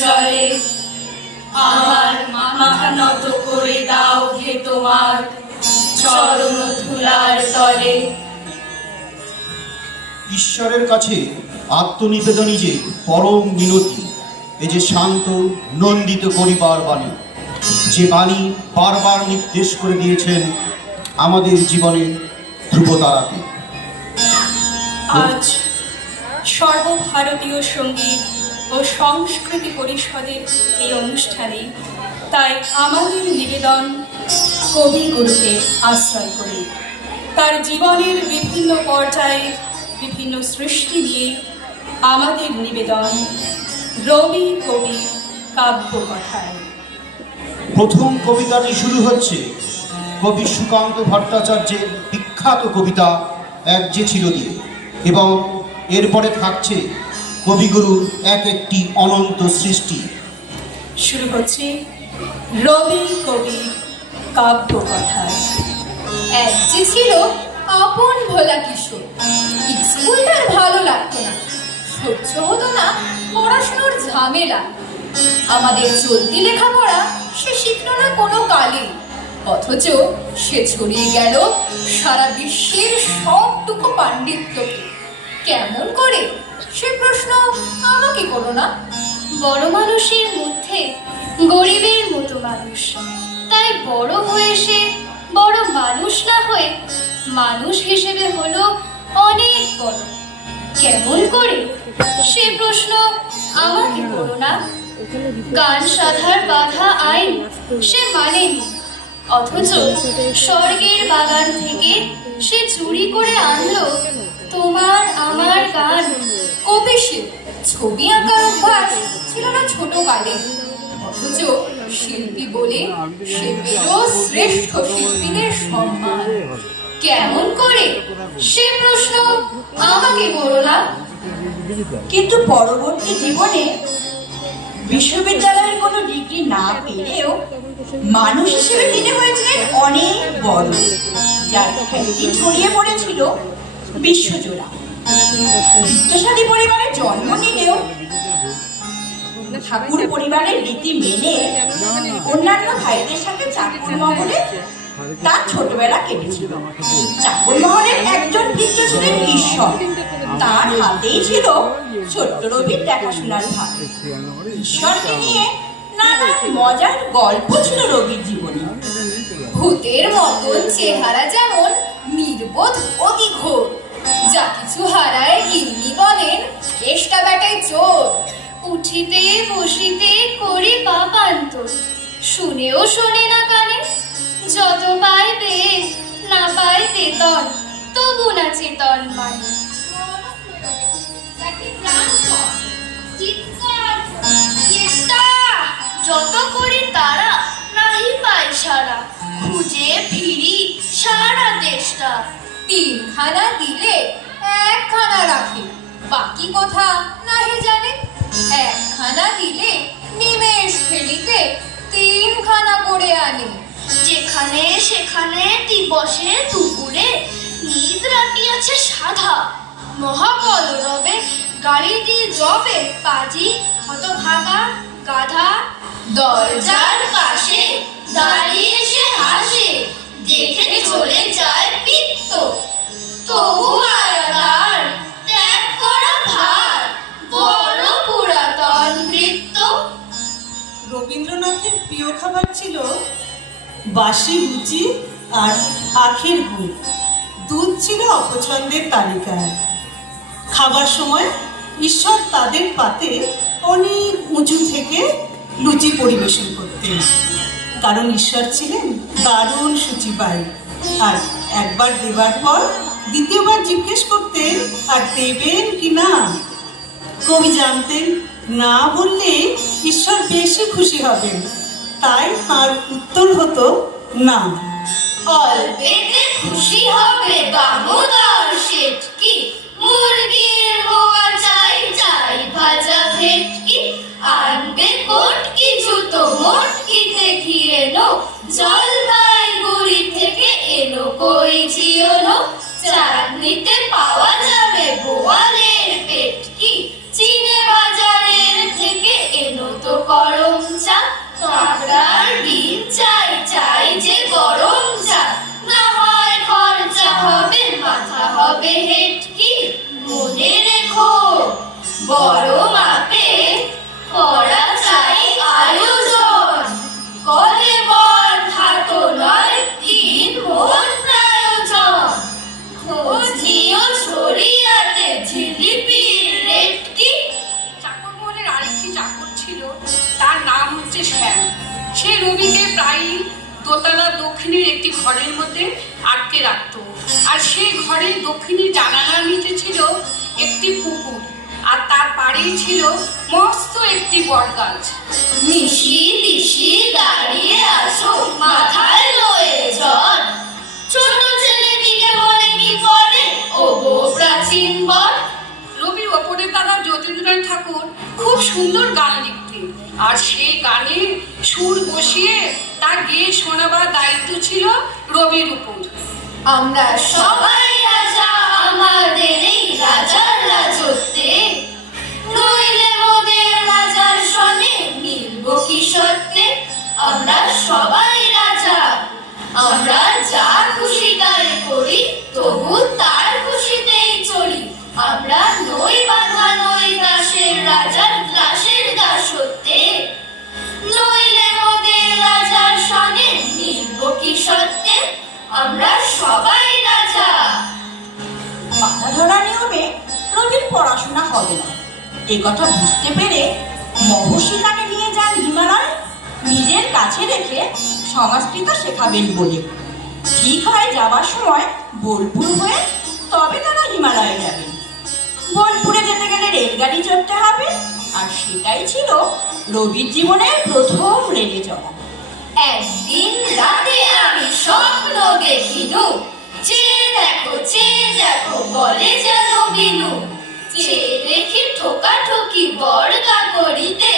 জলে আমার মাথা নত করে দাও হে তোমার চরণ ধুলার তলে। ঈশ্বরের কাছে আত্মনিবেদনই যে পরম মিনতি, এ যে শান্ত নন্দিত করিবার বাণী, যে বাণী বারবার নির্দেশ করে দিয়েছেন আমাদের জীবনে ধ্রুবতারাকে। আজ সর্বভারতীয় সঙ্গীত ও সংস্কৃতি পরিষদের এই অনুষ্ঠানে তাই আমাদের নিবেদন কবিগুরুকে আশ্রয় করে তার জীবনের বিভিন্ন পর্যায়ে বিভিন্ন সৃষ্টি নিয়ে আমাদের নিবেদন রবি কবি কাব্যকথায়। প্রথম কবিতাটি শুরু হচ্ছে কবি সুকান্ত ভট্টাচার্যের বিখ্যাত কবিতা এক যে ছিল দিয়ে, এবং এরপরে থাকছে কবিগুরুর এক একটি অনন্ত সৃষ্টি। শুরু হচ্ছে রবি কবি কাব্যকথায়। এক যে ছিল আপন ভোলা কিশোর, স্কুল তার ভালো লাগতো না, সহ্য হতো না পড়াশোনার ঝামেলা। আমাদের চলতি লেখাপড়া সে শিখল না কোনো কালে, অথচ সে ছড়িয়ে গেল সারা বিশ্বের সবটুকু পাণ্ডিত্যকে। কেমন করে সে প্রশ্ন আমাকে করো না। বড় মানুষের মধ্যে গরিবের মতো মানুষ, তাই বড় হয়ে সে বড় মানুষ না হয়ে মানুষ হিসেবে হলো অনেক বড়। কেমন করে সে প্রশ্ন আমাকে করো না। গান সাধার বাধা আইন সে মানেনি, অথচ স্বর্গের বাগান থেকে সে চুরি করে আনলো তোমার আমার গান। কবি সে, ছবি আঁকার অভ্যাস ছিল না ছোট কালে, অথচ শিল্পী বলে সে পেল শ্রেষ্ঠ শিল্পীদের সম্মান। কেমন করে সে প্রশ্ন আমাকে করো না। কিন্তু পরবর্তী জীবনে বিশ্ববিদ্যালয়ের কোনো ডিগ্রি না পেলেও মানুষ হিসেবে তিনি হয়েছিলেন অনেক বড়, যার খ্যাতি ছড়িয়ে পড়েছিল বিশ্বজোড়া। বিত্তশালী পরিবারে জন্ম নিলেও ঠাকুর পরিবারের রীতি মেনে অন্যান্য ভাইদের সাথে চাকর মহলে তার ছোটবেলা কেটেছিল। চাকর মহলের একজন ভৃত্য ছিলেন ঈশ্বর, তার হাতেই ছিল ছোট্ট রবির দেখাশোনার ভার। ঈশ্বরকে নিয়ে নানান মজার গল্প ছিল রবির জীবনে। ভূতের মতন চেহারা যেমন নির্বোধ অতি ঘোর, যা কিছু হারায় গিন্নি বলেন কেষ্টা বেটায় চোর। উঠিতে বসিতে করি পাপান্ত, শুনেও শোনে না কানে। যত পায় বেশ, না পায় বেতন, তবু না চেতন মানে। যত করি তারা নাহি পায় সারা, খুঁজে ফিরি সারা দেশটা। তিনখানা দিলে একখানা রাখে, বাকি কথা নাহি জানে। একখানা দিলে নিমেষ ফেলিতে তিনখানা করে আনে। যেখানে সেখানে দিবসে দুপুরে নিদ্রাটি আছে সাধা। মহাকলরবে গাড়ি দিয়ে জবে পাজি হতভাগা গাধা। দরজার পাশে দাঁড়িয়ে সে হাসে, দেখে চলে যায় পিত্ত। তবু আয়ার ত্যাগ করা ভার, বড় পুরাতন বৃত্ত। রবীন্দ্রনাথের প্রিয় খাবার ছিল বাসি লুচি আর আখের গুড়। দুধ ছিল অপছন্দের তালিকায়। খাবার সময় ঈশ্বর তাদের পাতে অনেক উঁচু থেকে লুচি পরিবেশন করতেন, কারণ ঈশ্বর ছিলেন দারুণ সূচিবাই। আর একবার দেবার পর দ্বিতীয়বার জিজ্ঞেস করতেন আর দেবেন কি না। কবি জানতেন না বললে ঈশ্বর বেশি খুশি হবেন, তাই তার উত্তর হতো না। অল্পেতে খুশি হবে দামোদর শেঠকি, মুরগির বোয়া চাই চাই ভাজা ভেটকি। আনবে কোটকি জুতো মোটকিতে ঘিরেনো, জলপাইগুড়ি থেকে এলো কই ঝিওনো। চাটনিতে পাওয়া যাবে বোয়ালের পেটকি, চিনে বাজারের থেকে এলো তো তবে হেটকি মনে রেখো, বড় মাপে করা চাই আয়োজন, কলে বর ধাত নয় 3 মন প্রয়োজন। খোঁজ নিও ছড়িয়াতে জিলিপির রেটকি। চাকরমহলের আরেকটি চাকর ছিল, তার নাম হচ্ছে শ্যাম। সে রবিকে প্রায়ই দোতলা দক্ষিণের একটি ঘরের মধ্যে আটকে রাখত। আর সেই ঘরের দক্ষিণের জানালার নিচে ছিল একটি পুকুর, আর তার পাড়েই ছিল মস্ত একটি বটগাছ। নিশি দিশি দাঁড়িয়ে আছো, মাথায় লয়ে জল, ছোট ছেলেটিকে বলে কি করে, ও গো প্রাচীন বল। রবির ওপরের দাদা যতীন্দ্রনাথ ঠাকুর খুব সুন্দর গান লিখতেন, আর সেই গানে সুর বসিয়ে তা গেয়ে শোনাবার দায়িত্ব ছিল রবির উপর। আমরা সবাই রাজা আমাদের এই রাজার রাজত্বে, নইলে মোদের রাজার সনে মিলব কি সত্যে। আমরা সবাই রাজা, আমরা যা খুশি তাই করি, তবু তার খুশিতেই চলি। আমরা নই বাঁধা নই দাসের রাজার দাসের দাসত্বে, নইলে মোদের রাজার সনে মিলব কি সত্যে। আমরা সবাই রাজা। বাধা ধরা নিয়মে রবির পড়াশোনা হবে না, এ কথা বুঝতে পেরে মহর্ষি তাকে নিয়ে যান হিমালয়, নিজের কাছে রেখে সংস্কৃত শেখাবেন বলে। ঠিক হয় যাবার সময় বোলপুর হয়ে তবে তারা হিমালয়ে যাবেন। বোলপুরে যেতে গেলে রেলগাড়ি চড়তে হবে, আর সেটাই ছিল রবির জীবনের প্রথম রেলে চড়া। একদিন রাতে আমি স্বপ্ন দেখিনু, চেয়ে দেখো বলে যেন বিনু। চেয়ে দেখি ঠোকাঠুকি বর্গা করিতে,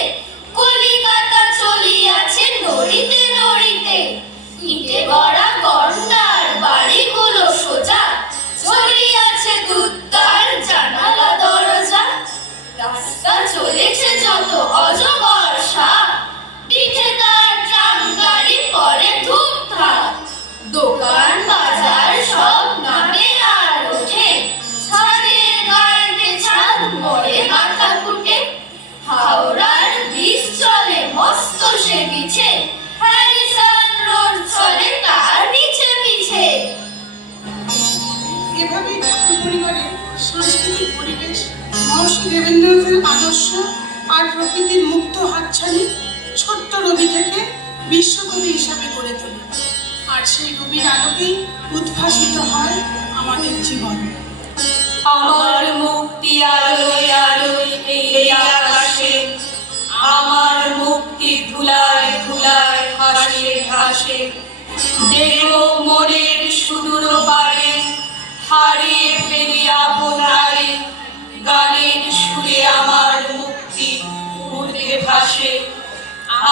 কলিকাতা চলিয়াছে নড়িতে নড়িতে। ইটে গড়া গন্ডার বাড়িগুলো সোজা, চলিয়াছে দুত্তার জানালা দরজা। রাস্তা চলেছে যত অজগর সাপ, পিঠে তার ট্রাম গাড়ি পরে ধুপধাপ। দোকান বাজার সব নামে আর ওঠে, ছাদের গায়ে ছাদ মরে মাথা ফুটে। হাওড়ার ব্রিজ চলে মস্ত সে বিছে, হ্যারিসন রোড চলে তার পিছে পিছে। এভাবেই ঠাকুর পরিবারের সাংস্কৃতিক পরিবেশ মহর্ষি দেবেন্দ্রনাথের আদর্শ আর প্রকৃতির মুক্ত হাতছানি ছোট্ট রবি থেকে বিশ্বকবি হিসাবে গড়ে তোলে। আর সেই রবির আলোকেই উদ্ভাসিত হয় আমাদের জীবন। আমার মুক্তি আলোয় আলোয় এই আকাশে, আমার মুক্তি ধুলায় ধুলায় হাসে হাসে। দেখো মনের সুদূর পারে, হারিয়ে ফেলি আপনারে। গানের সুরে আমার মুক্তি উড়ে ভাসে,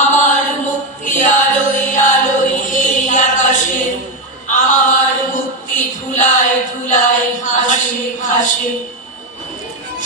আমার মুক্তি